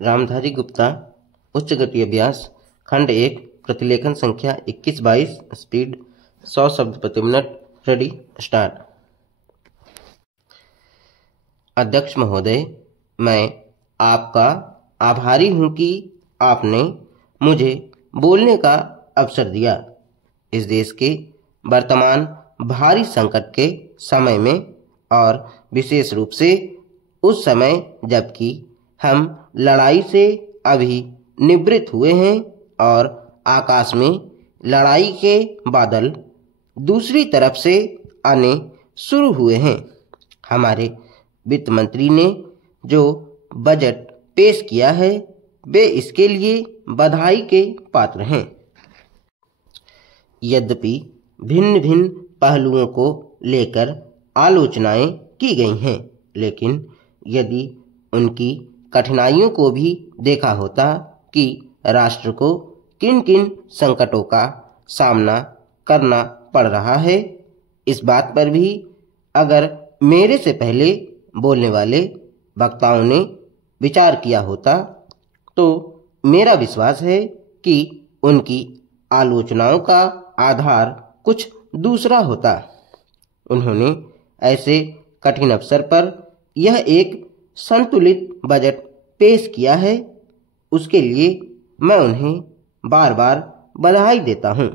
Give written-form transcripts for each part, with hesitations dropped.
रामधारी गुप्ता उच्च गति अभ्यास खंड 1 प्रतिलेखन संख्या 21-22 स्पीड 100 शब्द प्रति मिनट। Ready start. अध्यक्ष महोदय, मैं आपका आभारी हूं कि आपने मुझे बोलने का अवसर दिया। इस देश के वर्तमान भारी संकट के समय में और विशेष रूप से उस समय जबकि हम लड़ाई से अभी निवृत्त हुए हैं और आकाश में लड़ाई के बादल दूसरी तरफ से आने शुरू हुए हैं। हमारे वित्त मंत्री ने जो बजट पेश किया है वे इसके लिए बधाई के पात्र हैं। यद्यपि भिन्न भिन्न पहलुओं को लेकर आलोचनाएं की गई हैं, लेकिन यदि उनकी कठिनाइयों को भी देखा होता कि राष्ट्र को किन किन संकटों का सामना करना पड़ रहा है, इस बात पर भी अगर मेरे से पहले बोलने वाले वक्ताओं ने विचार किया होता तो मेरा विश्वास है कि उनकी आलोचनाओं का आधार कुछ दूसरा होता। उन्होंने ऐसे कठिन अवसर पर यह एक संतुलित बजट पेश किया है, उसके लिए मैं उन्हें बार बार बधाई देता हूं।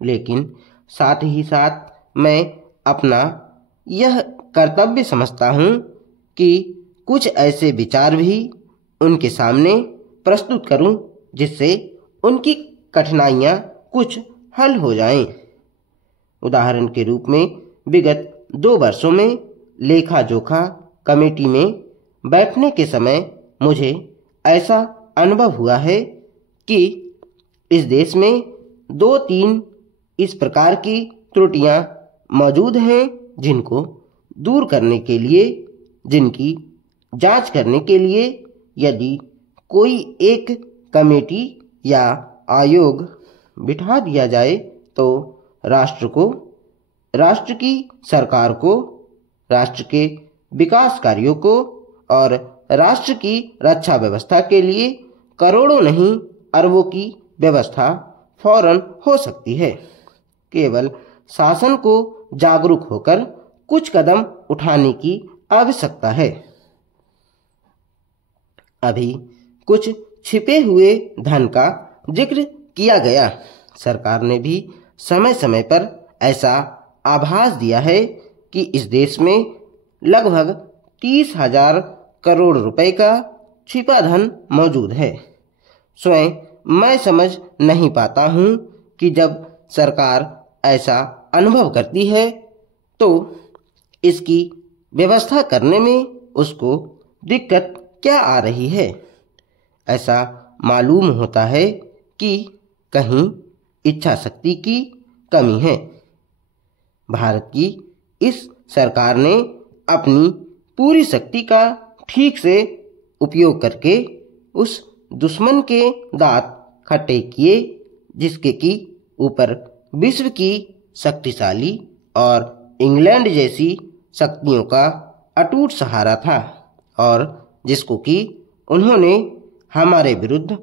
लेकिन साथ ही साथ मैं अपना यह कर्तव्य समझता हूं कि कुछ ऐसे विचार भी उनके सामने प्रस्तुत करूं जिससे उनकी कठिनाइयां कुछ हल हो जाएं। उदाहरण के रूप में विगत 2 वर्षों में लेखा जोखा कमेटी में बैठने के समय मुझे ऐसा अनुभव हुआ है कि इस देश में 2-3 इस प्रकार की त्रुटियां मौजूद हैं जिनको दूर करने के लिए, जिनकी जांच करने के लिए यदि कोई एक कमेटी या आयोग बिठा दिया जाए तो राष्ट्र को, राष्ट्र की सरकार को, राष्ट्र के विकास कार्यों को और राष्ट्र की रक्षा व्यवस्था के लिए करोड़ों नहीं अरबों की व्यवस्था फौरन हो सकती है। केवल शासन को जागरूक होकर कुछ कदम उठाने की आवश्यकता है। अभी कुछ छिपे हुए धन का जिक्र किया गया। सरकार ने भी समय समय पर ऐसा आभास दिया है कि इस देश में लगभग 30,000 करोड़ रुपए का छिपा धन मौजूद है। स्वयं मैं समझ नहीं पाता हूं कि जब सरकार ऐसा अनुभव करती है तो इसकी व्यवस्था करने में उसको दिक्कत क्या आ रही है। ऐसा मालूम होता है कि कहीं इच्छा शक्ति की कमी है। भारत की इस सरकार ने अपनी पूरी शक्ति का ठीक से उपयोग करके उस दुश्मन के दांत खट्टे किए जिसके की ऊपर विश्व की शक्तिशाली और इंग्लैंड जैसी शक्तियों का अटूट सहारा था और जिसको कि उन्होंने हमारे विरुद्ध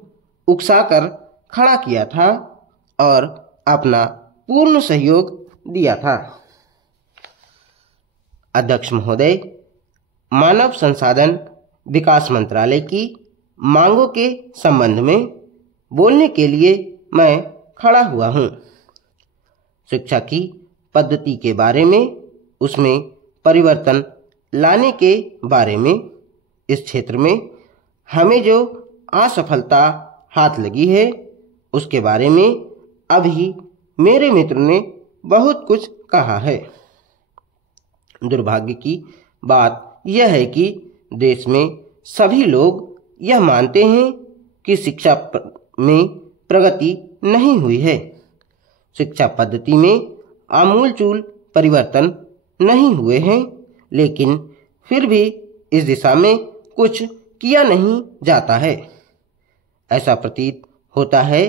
उकसाकर खड़ा किया था और अपना पूर्ण सहयोग दिया था। अध्यक्ष महोदय, मानव संसाधन विकास मंत्रालय की मांगों के संबंध में बोलने के लिए मैं खड़ा हुआ हूं। शिक्षा की पद्धति के बारे में, उसमें परिवर्तन लाने के बारे में, इस क्षेत्र में हमें जो असफलता हाथ लगी है उसके बारे में अभी मेरे मित्र ने बहुत कुछ कहा है। दुर्भाग्य की बात यह है कि देश में सभी लोग यह मानते हैं कि शिक्षा में प्रगति नहीं हुई है। शिक्षा पद्धति में आमूलचूल परिवर्तन नहीं हुए हैं, लेकिन फिर भी इस दिशा में कुछ किया नहीं जाता है। ऐसा प्रतीत होता है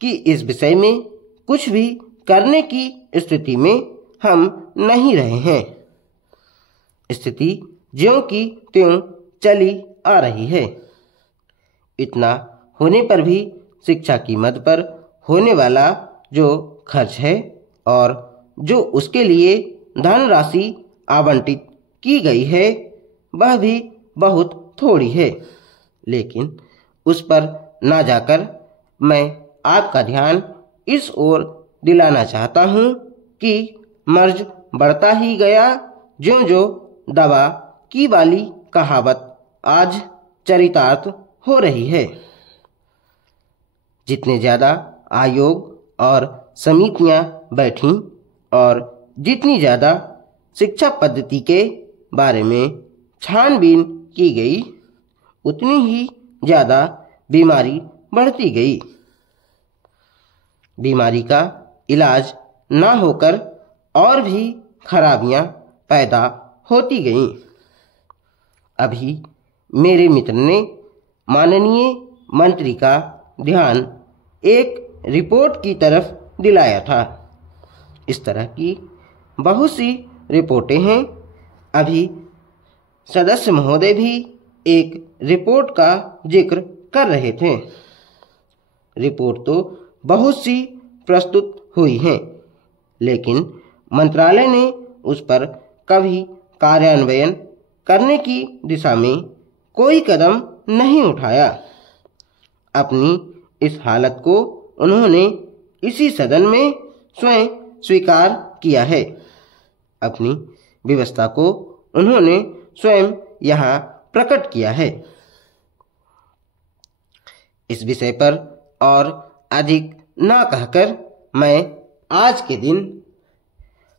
कि इस विषय में कुछ भी करने की स्थिति में हम नहीं रहे हैं। स्थिति ज्यों की त्यों चली आ रही है। इतना होने पर भी शिक्षा की मद पर होने वाला जो खर्च है और जो उसके लिए धनराशि आवंटित की गई है वह भी बहुत थोड़ी है। लेकिन उस पर ना जाकर मैं आपका ध्यान इस ओर दिलाना चाहता हूँ कि मर्ज बढ़ता ही गया ज्यों-ज्यों दवा की वाली कहावत आज चरितार्थ हो रही है। जितने ज़्यादा आयोग और समितियां बैठीं और जितनी ज़्यादा शिक्षा पद्धति के बारे में छानबीन की गई उतनी ही ज़्यादा बीमारी बढ़ती गई। बीमारी का इलाज ना होकर और भी खराबियां पैदा होती गईं। अभी मेरे मित्र ने माननीय मंत्री का ध्यान एक रिपोर्ट की तरफ दिलाया था। इस तरह की बहुत सी रिपोर्टें हैं। अभी सदस्य महोदय भी एक रिपोर्ट का जिक्र कर रहे थे। रिपोर्ट तो बहुत सी प्रस्तुत हुई हैं, लेकिन मंत्रालय ने उस पर कभी कार्यान्वयन करने की दिशा में कोई कदम नहीं उठाया। अपनी इस हालत को उन्होंने इसी सदन में स्वयं स्वीकार किया है। अपनी व्यवस्था को उन्होंने स्वयं यहाँ प्रकट किया है। इस विषय पर और अधिक ना कहकर मैं आज के दिन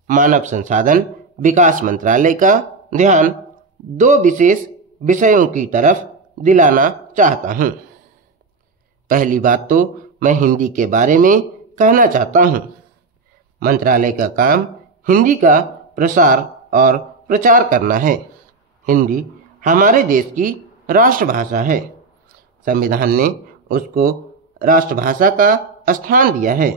मानव संसाधन विकास मंत्रालय का ध्यान दो विशेष विषयों की तरफ दिलाना चाहता हूँ। पहली बात तो मैं हिंदी के बारे में कहना चाहता हूँ। मंत्रालय का काम हिंदी का प्रसार और प्रचार करना है। हिंदी हमारे देश की राष्ट्रभाषा है। संविधान ने उसको राष्ट्रभाषा का स्थान दिया है,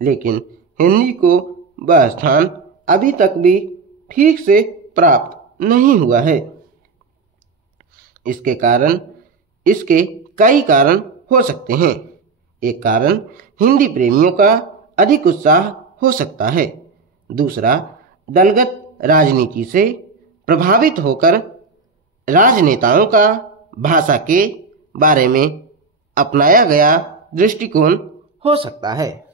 लेकिन हिंदी को वह स्थान अभी तक भी ठीक से प्राप्त नहीं हुआ है। इसके कई कारण हो सकते हैं। एक कारण हिंदी प्रेमियों का अधिक उत्साह हो सकता है। दूसरा, दलगत राजनीति से प्रभावित होकर राजनेताओं का भाषा के बारे में अपनाया गया दृष्टिकोण हो सकता है।